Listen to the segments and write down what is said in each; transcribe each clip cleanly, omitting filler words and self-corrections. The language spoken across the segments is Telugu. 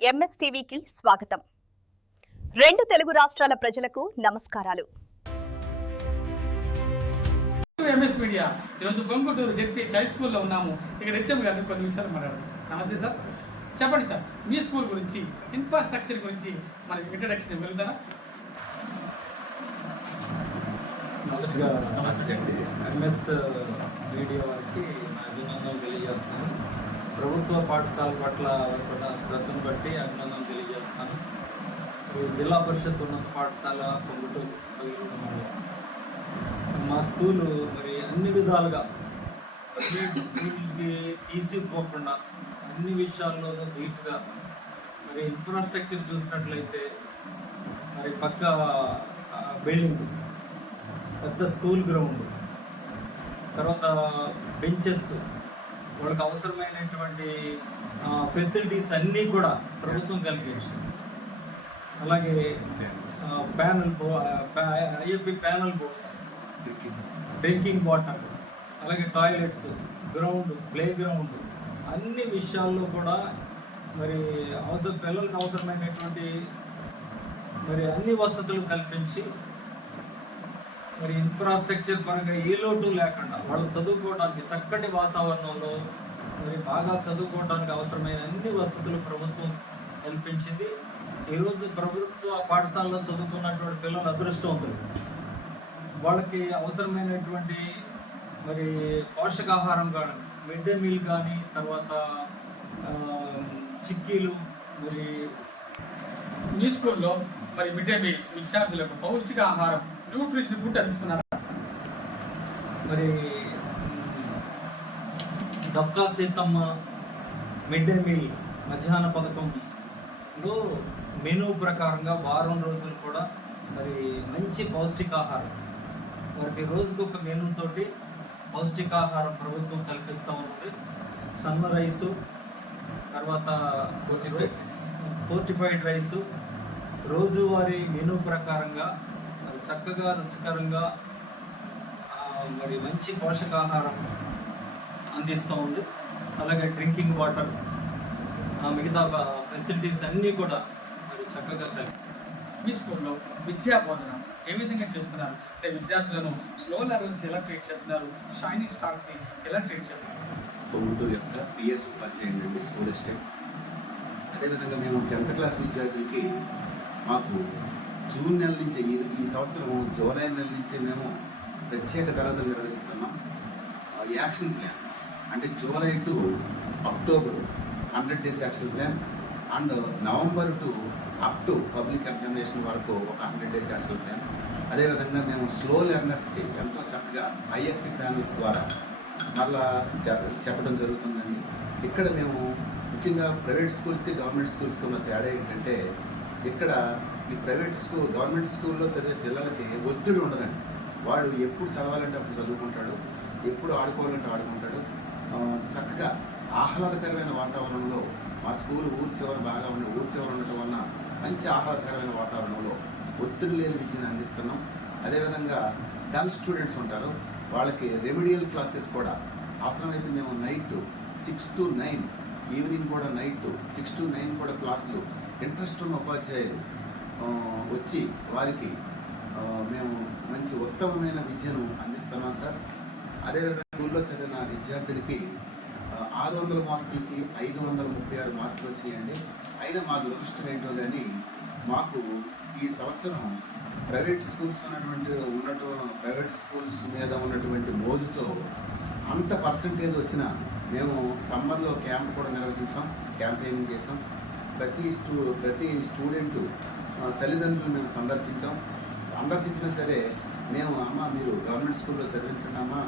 ఎంఎస్టీవీకి స్వాగతం. రెండు తెలుగు రాష్ట్రాల ప్రజలకు నమస్కారాలు. ఎంఎస్ మీడియా ఈరోజు బొంగుటూరు జెడ్పీ హై స్కూల్లో ఉన్నాము. ఇక్కడ హెచ్ఎం గారిని కొన్ని విషయాలు మాట్లాడారు. నమస్తే సార్, చెప్పండి సార్, మీ స్కూల్ గురించి, ఇన్ఫ్రాస్ట్రక్చర్ గురించి మనకి ఇంట్రడక్షన్ వెళ్తారా? ఎంఎస్ మీడియా వారికి నా అభినందనలు తెలియజేస్తాను. ప్రభుత్వ పాఠశాల పట్ల శ్రద్ధను బట్టి అభినందనలు తెలియజేస్తాను. జిల్లా పరిషత్ ఉన్నత పాఠశాల పొంగుటూరు మా స్కూలు మరి అన్ని విధాలుగా స్కూల్కి తీసిపోకుండా అన్ని విషయాల్లో నీట్గా మరి ఇన్ఫ్రాస్ట్రక్చర్ చూసినట్లయితే మరి పక్క బిల్డింగ్, పెద్ద స్కూల్ గ్రౌండ్, తర్వాత బెంచెస్, వాళ్ళకి అవసరమైనటువంటి ఫెసిలిటీస్ అన్నీ కూడా ప్రభుత్వం కల్పించింది. అలాగే IFB panel boards, drinking water, అలాగే టాయిలెట్స్, గ్రౌండ్, ప్లే గ్రౌండ్, అన్ని విషయాల్లో కూడా మరి పిల్లలకు అవసరమైనటువంటి మరి అన్ని వసతులు కల్పించి మరి ఇన్ఫ్రాస్ట్రక్చర్ పరంగా ఏ లోటు లేకుండా వాళ్ళు చదువుకోవడానికి చక్కటి వాతావరణంలో మరి బాగా చదువుకోవడానికి అవసరమైన అన్ని వసతులు ప్రభుత్వం కల్పించింది. ఈరోజు ప్రభుత్వ పాఠశాలలో చదువుతున్నటువంటి పిల్లలు అదృష్టవంతులు. వాళ్ళకి అవసరమైనటువంటి మరి పోషకాహారం కానీ, మిడ్ డే మీల్ కానీ, తర్వాత చిక్కీలు, మరి మీ స్కూల్లో మరి మిడ్ డే మీల్స్ విద్యార్థులకు పౌష్టికాహారం, న్యూట్రిషన్ ఫుడ్ అందిస్తున్నారా? మరి Dokka Seethamma mid day meal మధ్యాహ్న పథకంలో మెనూ ప్రకారంగా వారం రోజులు కూడా మరి మంచి పౌష్టికాహారం, వారికి రోజుకొక మెనూ తోటి పౌష్టికాహారం ప్రభుత్వం కల్పిస్తూ ఉంటుంది. సన్న రైసు, తర్వాత ఫోర్టిఫైడ్ రైసు, రోజువారీ మెనూ ప్రకారంగా మరి చక్కగా రుచికరంగా మరి మంచి పోషకాహారం అందిస్తూ ఉంది. అలాగే డ్రింకింగ్ వాటర్, మిగతా ఫెసిలిటీస్ అన్నీ కూడా మరి చక్కగా కలిపి. మీ స్కూల్లో విద్యా బోధన ఏ విధంగా చేస్తున్నారు? అంటే విద్యార్థులను స్లో లెర్నర్స్ ఎలా ట్రీట్ చేస్తున్నారు, షైనింగ్ స్టార్స్ని ఎలా ట్రీట్ చేస్తున్నారు? పొంగుటూరు యొక్క పిఎస్ ఉపాధ్యాయుడు అండి, స్కూల్ అసిస్టెంట్. అదేవిధంగా మేము 10th క్లాస్ విద్యార్థులకి మాకు జూన్ నెల నుంచి ఈ సంవత్సరం జూలై నెల నుంచి మేము ప్రత్యేక తరగతులు నిర్వహిస్తున్నాం. యాక్షన్ ప్లాన్ అంటే July to October 100 days action plan, and November to up to public examination వరకు ఒక 100 days యాక్షన్ ప్లాన్. అదేవిధంగా మేము స్లో లెర్నర్స్కి ఎంతో చక్కగా ఐఎఫ్ఈ ప్యానల్స్ ద్వారా మళ్ళా చెప్పడం జరుగుతుందండి. ఇక్కడ మేము ముఖ్యంగా ప్రైవేట్ స్కూల్స్కి గవర్నమెంట్ స్కూల్స్కి ఉన్న తేడా ఏంటంటే, ఇక్కడ ఈ గవర్నమెంట్ స్కూల్లో చదివే పిల్లలకి ఒత్తిడి ఉండదండి. వాడు ఎప్పుడు చదవాలంటే అప్పుడు చదువుకుంటాడు, ఎప్పుడు ఆడుకోవాలంటే ఆడుకుంటాడు. చక్కగా ఆహ్లాదకరమైన వాతావరణంలో మా స్కూల్ ఊరి చివర ఉండటం వలన మంచి ఆహ్లాదకరమైన వాతావరణంలో ఒత్తిడి లేని విద్యను అందిస్తున్నాం. అదేవిధంగా డల్ స్టూడెంట్స్ ఉంటారు, వాళ్ళకి రెమిడియల్ క్లాసెస్ కూడా అవసరమైతే మేము నైట్ 6 to 9, ఈవినింగ్ కూడా నైట్ 6 to 9 కూడా క్లాసులు ఇంట్రెస్ట్ ఉన్న ఉపాధ్యాయులు వచ్చి వారికి మేము మంచి ఉత్తమమైన విద్యను అందిస్తున్నాం సార్. అదేవిధంగా స్కూల్లో చదివిన విద్యార్థులకి 600 మార్కులకి 536 మార్కులు వచ్చాయండి. అయినా మా దురదృష్టం ఏంటో కానీ మాకు ఈ సంవత్సరం ప్రైవేట్ స్కూల్స్ ప్రైవేట్ స్కూల్స్ మీద ఉన్నటువంటి మోజుతో అంత పర్సంటేజ్ వచ్చినా మేము సమ్మర్లో క్యాంప్ కూడా నిర్వహించాం, క్యాంపెయినింగ్ చేసాం. ప్రతి స్టూడెంట్ తల్లిదండ్రులు మేము సందర్శించినా సరే మేము మీరు గవర్నమెంట్ స్కూల్లో చదివించండి అమ్మా,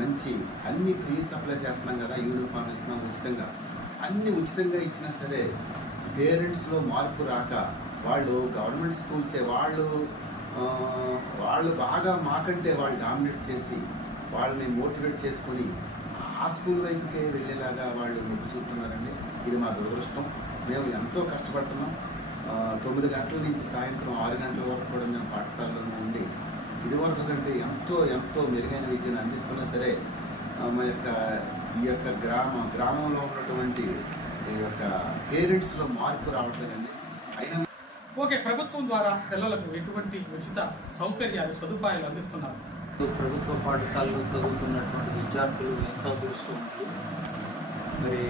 మంచి అన్ని ఫ్రీ సప్లై చేస్తున్నాం కదా, యూనిఫామ్ ఇస్తున్నాం ఉచితంగా, అన్ని ఉచితంగా ఇచ్చినా సరే పేరెంట్స్లో మార్పు రాక వాళ్ళు గవర్నమెంట్ స్కూల్సే వాళ్ళు బాగా మాకంటే వాళ్ళు డామినేట్ చేసి వాళ్ళని మోటివేట్ చేసుకొని ఆ స్కూల్ వైపుకే వెళ్ళేలాగా వాళ్ళు మొగ్గు చూపుతున్నారండి. ఇది మా దురదృష్టం. మేము ఎంతో కష్టపడుతున్నాం. 9 గంటల నుంచి సాయంత్రం 6 గంటల వరకు కూడా మేము పాఠశాలలో ఉండి ఇదివరకు కంటే ఎంతో మెరుగైన విద్యను అందిస్తున్నా సరే మా యొక్క ఈ యొక్క గ్రామంలో ఉన్నటువంటి ఈ యొక్క పేరెంట్స్లో మార్పు రావట్లేదండి. అయినా ఓకే, ప్రభుత్వం ద్వారా పిల్లలకు ఎటువంటి ఉచిత సౌకర్యాలు సదుపాయాలు అందిస్తున్నారు? ప్రభుత్వ పాఠశాలలో చదువుతున్నటువంటి విద్యార్థులు ఎంతో అదృష్టవంతులు. మరి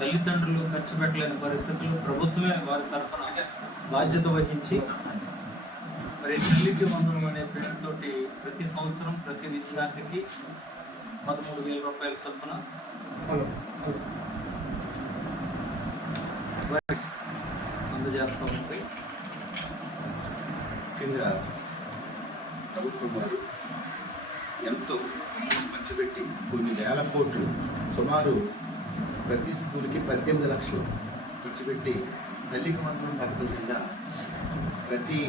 తల్లిదండ్రులు ఖర్చు పెట్టలేని పరిస్థితులు ప్రభుత్వమే వారి తరఫున బాధ్యత వహించి మరి తల్లికి వందనం అనే పేరుతోటి ప్రతి సంవత్సరం ప్రతి విద్యార్థికి 13,000 రూపాయల చొప్పున అందజేస్తూ ఉంటాయి. ముఖ్యంగా ప్రభుత్వం వారు ఎంతో పంచిపెట్టి కొన్ని వేల కోట్లు, సుమారు ప్రతి స్కూల్కి 18 లక్షలు ఖర్చు పెట్టి తల్లికి వందనం పథకం కింద ప్రతి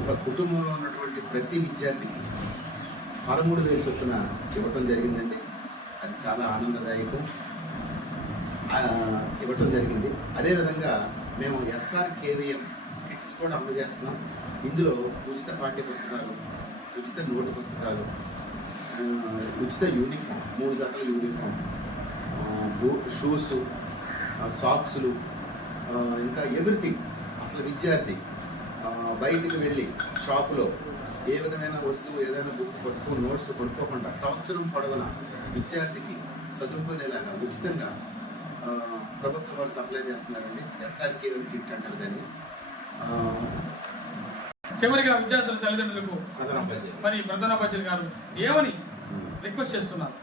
ఒక కుటుంబంలో ఉన్నటువంటి ప్రతి విద్యార్థికి 13,000 చొప్పున ఇవ్వటం జరిగిందండి. అది చాలా ఆనందదాయకం. ఇవ్వటం జరిగింది. అదేవిధంగా మేము SRKVM కిట్స్ కూడా అందజేస్తున్నాం. ఇందులో ఉచిత పాఠ్య పుస్తకాలు, ఉచిత నోటు పుస్తకాలు, ఉచిత యూనిఫామ్, 3 జతల యూనిఫామ్, షూస్, సాక్స్లు, ఇంకా ఎవ్రీథింగ్. అసలు విద్యార్థి బయటికి వెళ్ళి షాపులో ఏ విధమైన వస్తువు, ఏదైనా వస్తువు, నోట్స్ కొనుక్కోకుండా సంవత్సరం పొడవునా విద్యార్థికి చదువుకునేలాగా ఉచితంగా ప్రభుత్వం వారు సప్లై చేస్తున్నారండి. SRKVM కిట్ అంటారు దాన్ని. చివరిగా విద్యార్థుల తల్లిదండ్రులకు మరి ప్రధానోపాధ్యాయులు గారు ఏమని రిక్వెస్ట్ చేస్తున్నారు?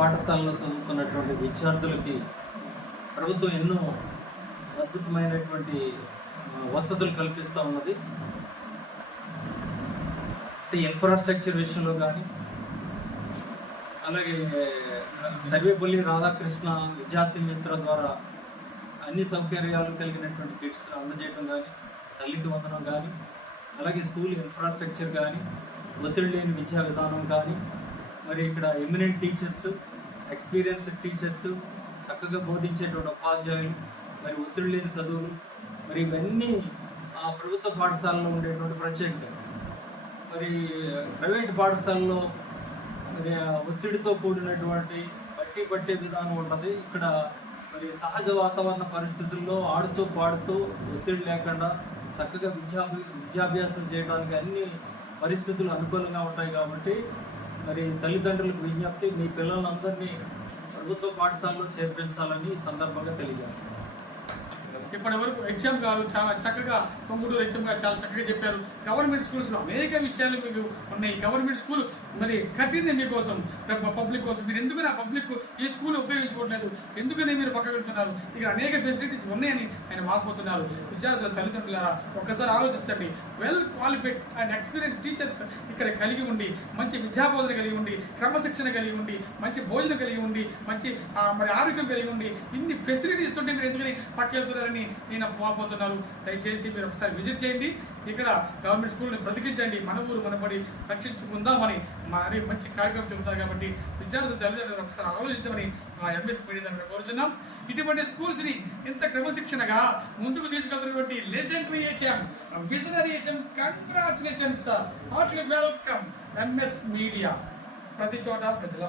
పాఠశాలలో చదువుతున్నటువంటి విద్యార్థులకి ప్రభుత్వం ఎన్నో అద్భుతమైనటువంటి వసతులు కల్పిస్తూ ఉన్నది. ఇన్ఫ్రాస్ట్రక్చర్ విషయంలో కానీ, అలాగే సర్వేపల్లి రాధాకృష్ణ విద్యార్థి మిత్ర ద్వారా అన్ని సౌకర్యాలు కలిగినటువంటి కిట్స్ అందజేయడం కానీ, తల్లికి వందనం కానీ, అలాగే స్కూల్ ఇన్ఫ్రాస్ట్రక్చర్ కానీ, ఒత్తిడి లేని విద్యా విధానం కానీ, మరి ఇక్కడ ఎమినెంట్ టీచర్స్, ఎక్స్పీరియన్స్డ్ టీచర్స్, చక్కగా బోధించేటువంటి ఉపాధ్యాయులు, మరి ఒత్తిడి లేని చదువులు, మరి ఇవన్నీ ఆ ప్రభుత్వ పాఠశాలలో ఉండేటువంటి ప్రత్యేకత. మరి ప్రైవేట్ పాఠశాలలో మరి ఒత్తిడితో కూడినటువంటి పట్టే విధానం ఉంటుంది. ఇక్కడ మరి సహజ వాతావరణ పరిస్థితుల్లో ఆడుతూ పాడుతూ ఒత్తిడి లేకుండా చక్కగా విద్యాభ్యాసం చేయడానికి అన్ని పరిస్థితులు అనుకూలంగా ఉంటాయి. కాబట్టి మరి తల్లిదండ్రులకు విజ్ఞప్తి, మీ పిల్లలందరినీ ప్రభుత్వ పాఠశాలలో చేర్పించాలని ఈ సందర్భంగా తెలియజేస్తాను. ఇప్పటి వరకు హెచ్ఎం గారు చాలా చక్కగా, పొంగుటూరు హెచ్ఎం గారు చాలా చక్కగా చెప్పారు. గవర్నమెంట్ స్కూల్స్లో అనేక విషయాలు మీకు ఉన్నాయి. గవర్నమెంట్ స్కూల్ మరి కట్టింది మీకోసం, పబ్లిక్ కోసం. మీరు ఎందుకని ఆ పబ్లిక్ ఈ స్కూల్ ఉపయోగించుకోవట్లేదు, ఎందుకని మీరు పక్క పెడుతున్నారు? ఇక్కడ అనేక ఫెసిలిటీస్ ఉన్నాయని ఆయన వాపోతున్నారు. విద్యార్థుల తల్లిదండ్రులారా ఒక్కసారి ఆలోచించండి. Well qualified and experience teachers ఇక్కడ కలిగి ఉండి, మంచి విద్యాబోధన కలిగి ఉండి, క్రమశిక్షణ కలిగి ఉండి, మంచి భోజనం కలిగి ఉండి, మంచి మరి ఆరోగ్యం కలిగి ఉండి, ఇన్ని ఫెసిలిటీస్ ఉంటే మీరు ఎందుకని పక్క వెళ్తున్నారని నేను వాపోతున్నారు. దయచేసి మీరు ఒకసారి విజిట్ చేయండి. ఇక్కడ గవర్నమెంట్ స్కూల్ని బ్రతికించండి. మన ఊరు మనబడి రక్షించుకుందామని మరి మంచి కార్యక్రమం చెబుతారు. కాబట్టి విద్యార్థుల తల్లిదండ్రులు ఒకసారి ఆలోచించమని మా ఎంఎస్ మీడియా దగ్గర కోరుచున్నాం. ఇటువంటి స్కూల్స్ని ఇంత క్రమశిక్షణగా ముందుకు తీసుకెళ్తున్నటువంటి legendary HM, visionary HM, congratulations sir, heartly welcome MS media. ప్రతి చోట ప్రజల